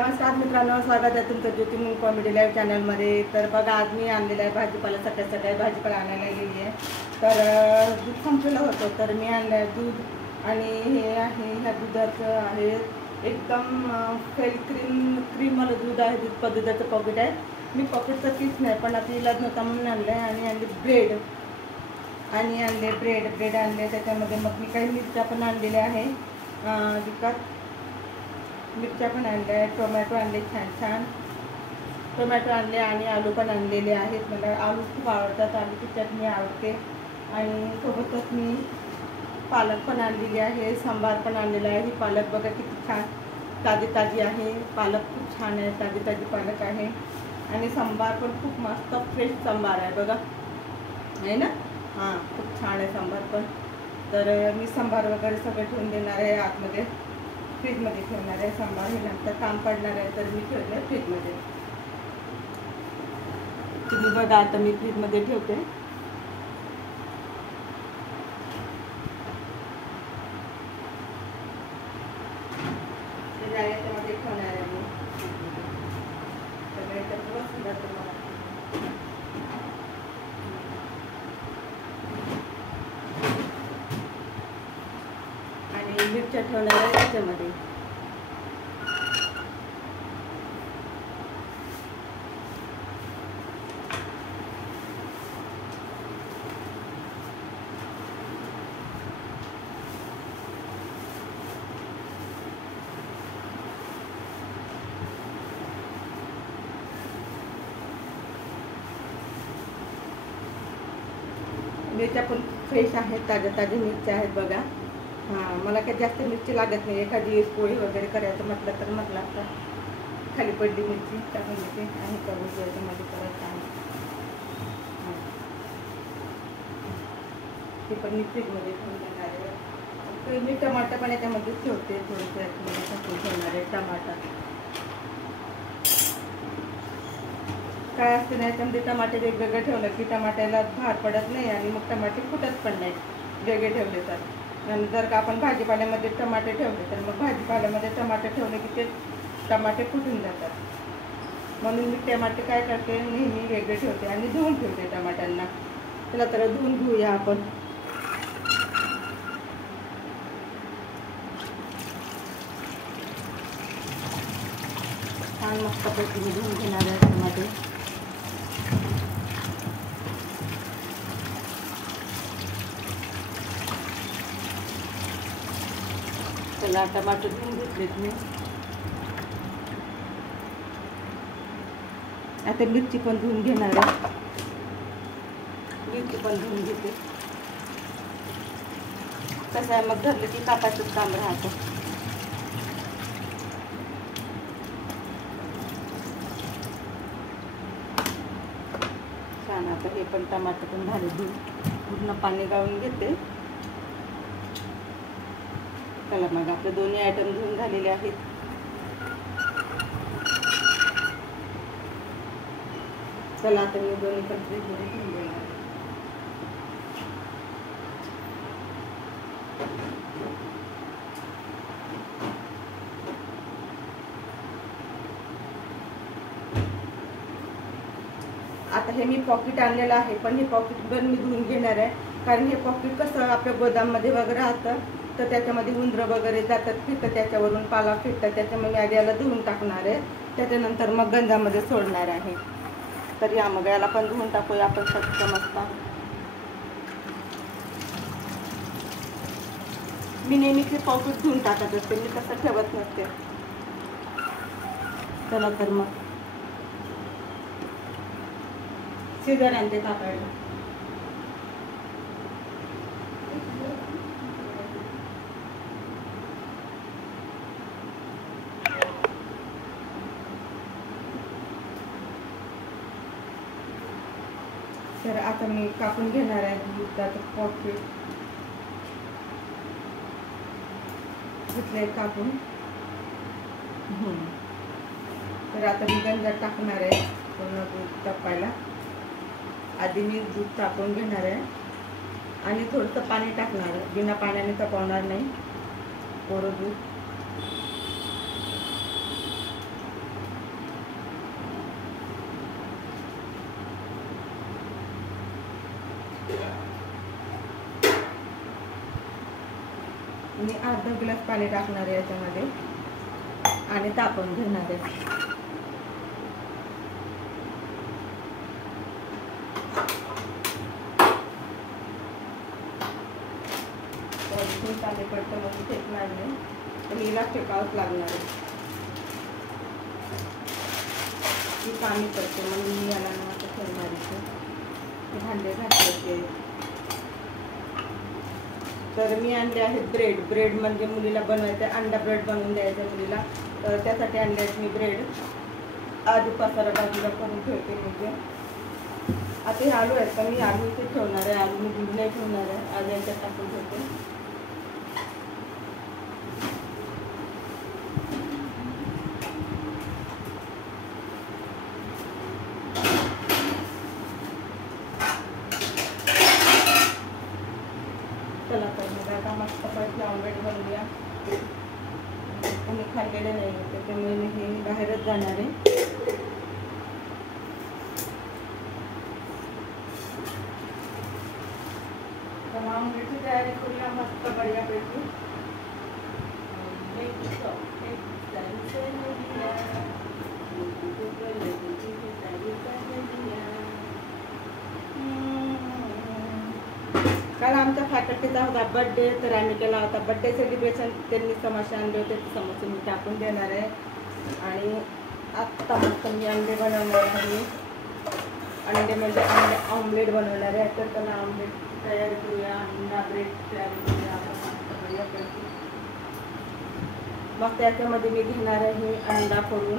नमस्कार मित्रांनो, स्वागत आहे तुमचं ज्योती मून कॉमेडी लाईव्ह चॅनलमध्ये. तर बघा, आज मी आणलेला आहे भाजीपाला. सकाळी भाजीपाला आणायला गेली आहे. तर दूध संपलेलं होतं, तर मी आणलं आहे दूध. आणि हे आहे, ह्या दुधाचं आहे एकदम फेल क्रीमवालं दूध आहे. दुधाचं पॉकेट आहे. मी पॉकेटचं तीच नाही, पण आता इलाज नव्हता म्हणून आणलं आहे. आणि आणले ब्रेड आणले. त्याच्यामध्ये मग मी काही मिरच्या पण आणलेल्या आहे विकत. मिरच्या पण आणल्या आहेत, टोमॅटो आणले छान टोमॅटो आणले आणि आलू पण आणलेले आहेत. मला आलू खूप आवडतात, आलूची चटणी आवडते. आणि सोबतच मी पालक पण आणलेली आहे, सांबार पण आणलेला आहे. ही पालक बघा किती छान ताजी आहे. पालक खूप छान आहे, ताजी पालक आहे. आणि सांबार पण खूप मस्त फ्रेश सांबार आहे बघा, आहे ना. हां, खूप छान आहे सांबार पण. तर मी सांबार वगैरे सगळं ठेवून देणार आहे आतमध्ये, फ्रीजमध्ये ठेवणार आहे. सांबार हे नंतर काम पडणार आहे, तर मी ठेवले फ्रीजमध्ये. तुम्ही बघा, आता मी फ्रीजमध्ये ठेवते. याच्यामध्ये ठेवणार आहे मी सगळे. आणि मिरच्या ठेवणार आहे त्याच्यामध्ये. मिरच्या पण फ्रेश आहेत, ताज्या मिरच्या आहेत बघा. हां, मला काही जास्त मिरची लागत नाही. एखादी पोळी वगैरे करायचं म्हटलं तर आता खाली पडली मिरची टाकून देते आणि करून याच्यामध्ये परत आहे. ते पण मी फ्रीजमध्ये ठेवून देणार आहे. मी टमाटर पण याच्यामध्येच ठेवते, थोडंसं याच्यामध्ये टाकून ठेवणार आहे. टमाटर काय असते ना, याच्यामध्ये टमाटे वेगवेगळे ठेवलं की टमाट्याला भार पडत नाही आणि मग टमाटे फुटत पण नाही वेगळे ठेवले तर. आणि जर का आपण भाजीपाल्यामध्ये टमाटे ठेवले तर मग भाजीपाल्यामध्ये टमाटे ठेवले की ते टमाटे फुटून जातात. म्हणून मी टमाटे काय करते, नेहमी वेगळे ठेवते आणि धुवून ठेवते टमाट्यांना. चला तर धुवून घेऊया आपण. छान मस्त पद्धतीने धुवून घेणार आहे टमाटे. चला, टमाटर धुवून घेतलेत मी. आता मिरची पण धुवून घेणार आहे. मिरची पण धुवून घेते. कसं आहे, मग धरलं की कापायचंच काम राहतं. छान. आता हे पण टमाटर पण झाले धुवून, पूर्ण पाणी गाळून घेते. चला मग, आपले दोन्ही आयटम धुवून झालेले आहेत. चला, आता मी दोन्ही पण फ्रीजमध्ये ठेवून देणार. आता हे मी पॉकेट आणलेलं आहे, पण हे पॉकेट पण मी धुवून घेणार आहे. कारण हे पॉकेट कसं आपल्या गोदाममध्ये वगैरे राहतं, तर त्याच्यामध्ये उंदरं वगैरे जातात, फिरतं, त्याच्यावरून पाला फिरतात. त्याच्यामुळे आधी याला धुवून टाकणार आहे, त्याच्यानंतर मग गंजामध्ये सोडणार आहे. तर या मग याला पण धुवून टाकूया आपण स्वच्छ मस्त. मी नेहमी ते पॉकेट धुवून टाकत असते, मी तसं ठेवत नसते. चला तर मग सीझर आणते कापायला. तर आता मी कापून घेणार आहे दुधाचं पॉकेट. घेतलंय कापून. तर आता मी गंजात टाकणार आहे पूर्ण दूध तापायला. आधी मी दूध तापवून घेणार आहे आणि थोडंसं पाणी टाकणार आहे. बिना पाण्याने तापवणार नाही, कोरं दूध. मी अर्धा ग्लास पाणी टाकणार आहे याच्यामध्ये आणि तापवून घेणार आहे. पाणी पडतं म्हणून फेकणार नाही, तर हिला फेकावंच लागणार आहे. मी पाणी पडते म्हणून मी याला ना आता ठेवणार इथे भांडे घातले. तर मी आणले आहेत ब्रेड म्हणजे मुलीला बनवायचं, अंडा ब्रेड बनवून द्यायचं मुलीला. तर त्यासाठी आणले आहेत मी ब्रेड. आधी पसारा बाजूला करून ठेवते. म्हणजे आता हे आलू आहेत, पण मी आलू इथे ठेवणार आहे. आलू मी भिजले ठेवणार आहे, आलू याच्यात टाकून ठेवते. चला तर मग आता मस्तपैकी ऑमलेट बनवूया. कोणी खाल्लेलं नाही, त्याच्यामुळे मी हे बाहेरच जाणार आहे. तर ऑमलेटची तयारी करूया मस्त बढियापैकी. काल आमच्या फॅकल्टीचा होता बड्डे, तर आम्ही केला होता बड्डे सेलिब्रेशन. त्यांनी समोसे आणले होते, ते समोसे मी टाकून देणार आहे. आणि आत्ता मस्त मी अंडे बनवणार आहे. अंडे म्हणजे अंडे ऑमलेट बनवणार आहे. तर त्याला ऑमलेट तयार करूया, अंडा ब्रेड तयार करूया मस्त. मग त्याच्यामध्ये मी घेणार आहे अंडा फोडून.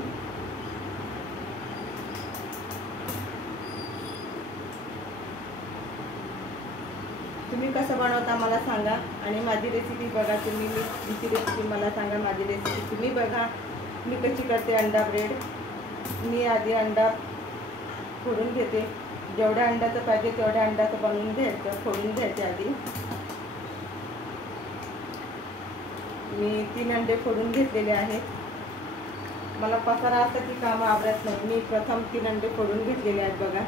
तुम्ही कसं बनवता मला सांगा, आणि माझी रेसिपी बघा. तुम्ही तुमची रेसिपी मला सांगा, माझी रेसिपी तुम्ही बघा. मी कशी करते अंडा ब्रेड. मी आधी अंडा फोडून घेते. जेवढ्या अंड्याचं पाहिजे तेवढ्या अंड्याचं बनवून घ्यायचं, फोडून घ्यायचे आधी. मी 3 अंडे फोडून घेतलेले आहेत. मला पसारा असं की कामं आवडत नाही. मी प्रथम 3 अंडे फोडून घेतलेले आहेत बघा.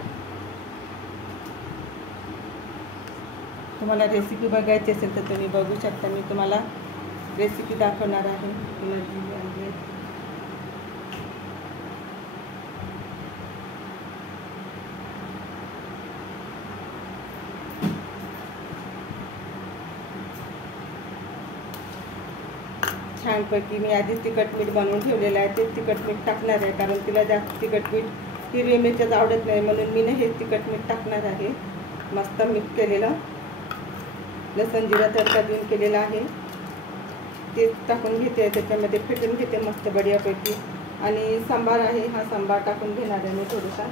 तुम्हाला रेसिपी बघायची असेल तर तुम्ही बघू शकता. मी तुम्हाला रेसिपी दाखवणार आहे. छानपैकी मी आधीच तिखट मीठ बनवून ठेवलेलं आहे. तेच तिखट मीठ टाकणार आहे, कारण तिला जास्त तिखट मीठ हिरवी मिरच्याच आवडत नाही, म्हणून मी हेच तिखट मीठ टाकणार आहे. मस्त मिक्स केलेलं लसण जिरा तडका देऊन केलेला आहे, तेच टाकून घेते. त्याच्यामध्ये फेटून घेते मस्त बढियापैकी. आणि सांबार आहे, हा सांबार टाकून घेणार आहे मी थोडासा.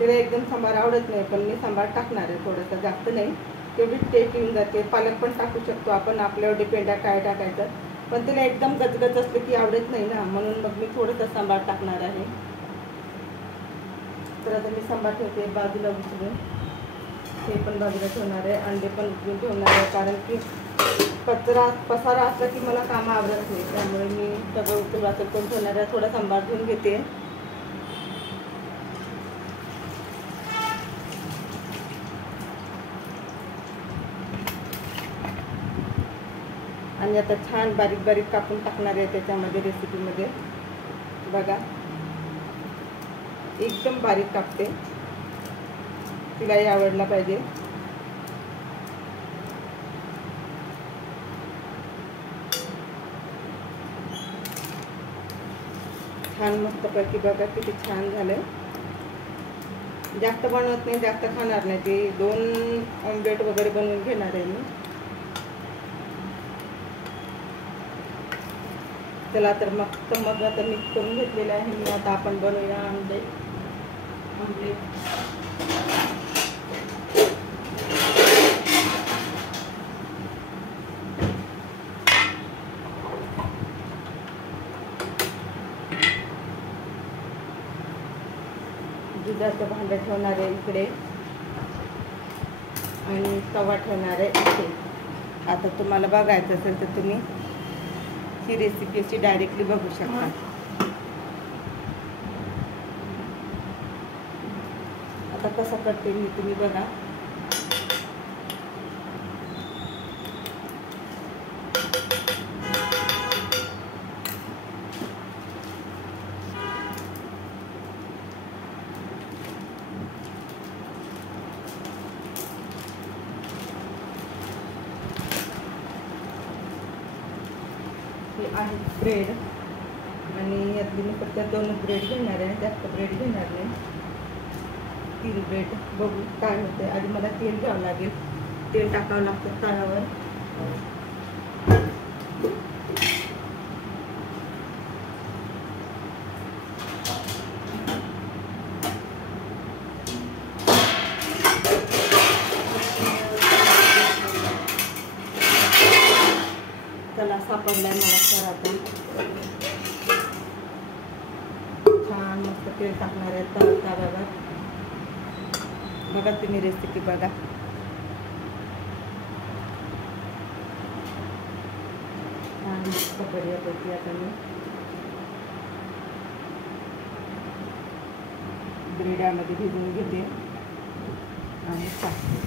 तिला एकदम सांबार आवडत नाही, पण मी सांबार टाकणार आहे थोडंसं, जास्त नाही. तेवढी टेस्ट येऊन जाते. पालक पण टाकू शकतो आपण, आपल्यावर डिपेंड आहे काय टाकायचं. पण तिला एकदम गचगच असलं की आवडत नाही ना, म्हणून मग मी थोडंसं सांबार टाकणार आहे. तर आता मी सांबार ठेवते बाजूला उचलून. हे पण बाजूला ठेवणार आहे. अंडे पण उचलून ठेवणार आहे, कारण की पसारा असला की मला कामं आवडत नाही. त्यामुळे मी सगळं उचल वाचल करून ठेवणार आहे. थोडा सांबार धुवून घेते. आणि आता छान बारीक बारीक कापून टाकणार आहे त्याच्यामध्ये, रेसिपीमध्ये बघा. एकदम बारीक कापते, तिलाही आवडला पाहिजे. छान मस्तपैकी बघा किती छान झालं. जास्त बनवत नाही, जास्त खाणार नाही. ते 2 ऑमलेट वगैरे बनवून घेणार आहे मी. चला तर मग आता मिक्स करून घेतलेलं आहे मी. आता आपण बनवूया अंडे ऑमलेट. दुधाचं भांडं ठेवणार आहे इकडे, आणि तवा ठेवणार आहे इथे. आता तुम्हाला बघायचं असेल तर तुम्ही ही रेसिपी अशी डायरेक्टली बघू शकता. आता कसं करते मी तुम्ही बघा. हे आहे ब्रेड आणि यातली मी फक्त 2 ब्रेड घेणार आहे, जास्त ब्रेड घेणार नाही. 3 ब्रेड बघू काय होते. आधी मला तेल घ्यावं लागेल, तेल टाकावं लागतं तव्यावर. चला सापडलाय मला तर आता छान मस्त तेल टाकणार आहे तव्यावर. बघा तुम्ही रेसिपी बघा. छान मस्त बढियापैकी आता मी ब्रेडामध्ये भिजवून घेते आणि टाकते.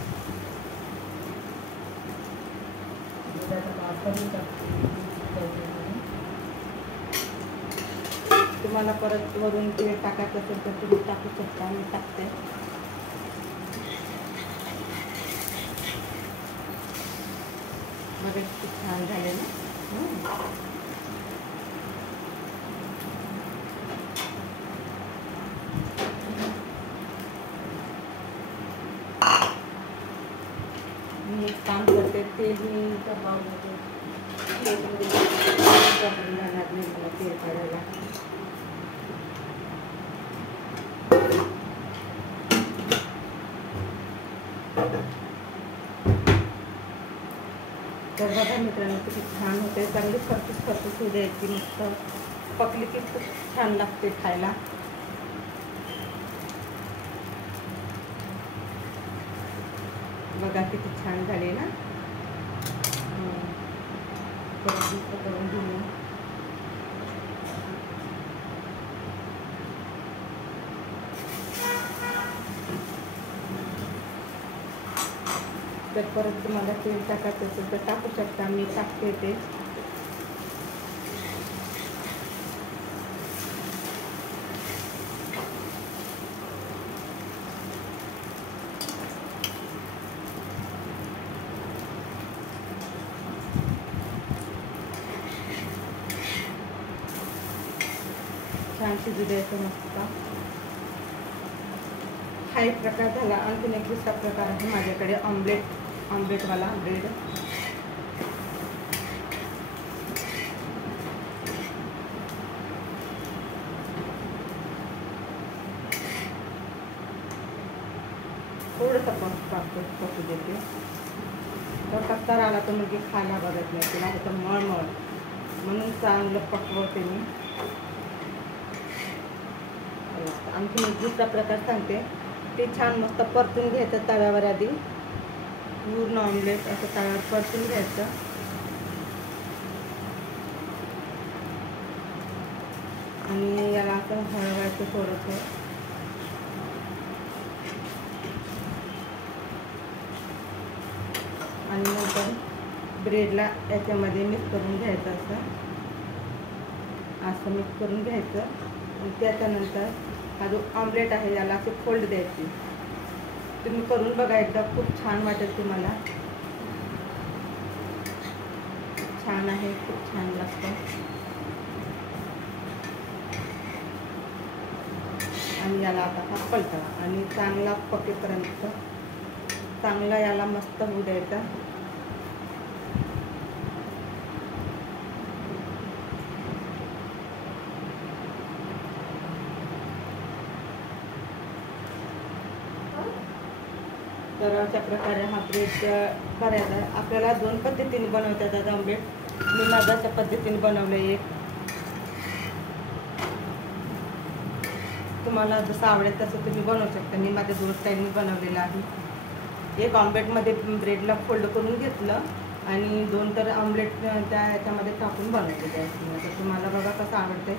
तुम्हाला परत वरून तेल टाकायचं असेल तर तुम्ही टाकू शकता. मी टाकते. बघा किती छान झाले ना. मी एक काम करते, तेल मी बाउलमध्ये जाणार नाही मला तेल काढायला. तर बघा मित्रांनो किती छान होते. चांगली खरपूस होऊ द्यायची. मस्त पकली की खूप छान लागते खायला. बघा किती छान झाले ना. करून घेऊया. तर परत तुम्हाला तेल टाकायचं असेल तर टाकू शकता. मी टाकते ते. छान शिजू द्यायचं मस्त. हा एक प्रकार झाला. आणखीन एक दुसरा प्रकार आहे माझ्याकडे ऑमलेटवाला ब्रेड. थोडंसं पकू देते. तर कच्चा राहिला तर मुलगी खायला बघत नाही. तिला होतं मळमळ, म्हणून चांगलं पकवते मी. आणखी एक दुसरा प्रकार सांगते. ते छान मस्त परतून घ्यायचं तव्यावर. आधी पूर्ण ऑमलेट असं तव्यावर परतून घ्यायचं. आणि याला असं हलवायचं थोडंसं. आणि नंतर ब्रेडला याच्यामध्ये मिक्स करून घ्यायचं. असं मिक्स करून घ्यायचं. आणि त्याच्यानंतर हा जो ऑमलेट आहे याला असे फोल्ड द्यायची. तुम्ही करून बघा एकदा, खूप छान वाटेल तुम्हाला. छान आहे, खूप छान लागतं. आणि याला आता हा पलटवा आणि चांगला पकेपर्यंत चांगला याला मस्त होऊ द्यायचा. तर अशा प्रकारे हा ब्रेड करायचा. आपल्याला 2 पद्धतीने बनवता येतात ऑमलेट. मी माझ्या पद्धतीने बनवलं एक. तुम्हाला जसं आवडेल तसं तुम्ही बनवू शकता. मी माझ्या 2 स्टाईलने बनवलेलं आहे. एक ऑमलेटमध्ये ब्रेडला फोल्ड करून घेतलं आणि 2 तर ऑमलेट त्या ह्याच्यामध्ये टाकून बनवलेलं आहे. तर तुम्हाला बघा कसं आवडते.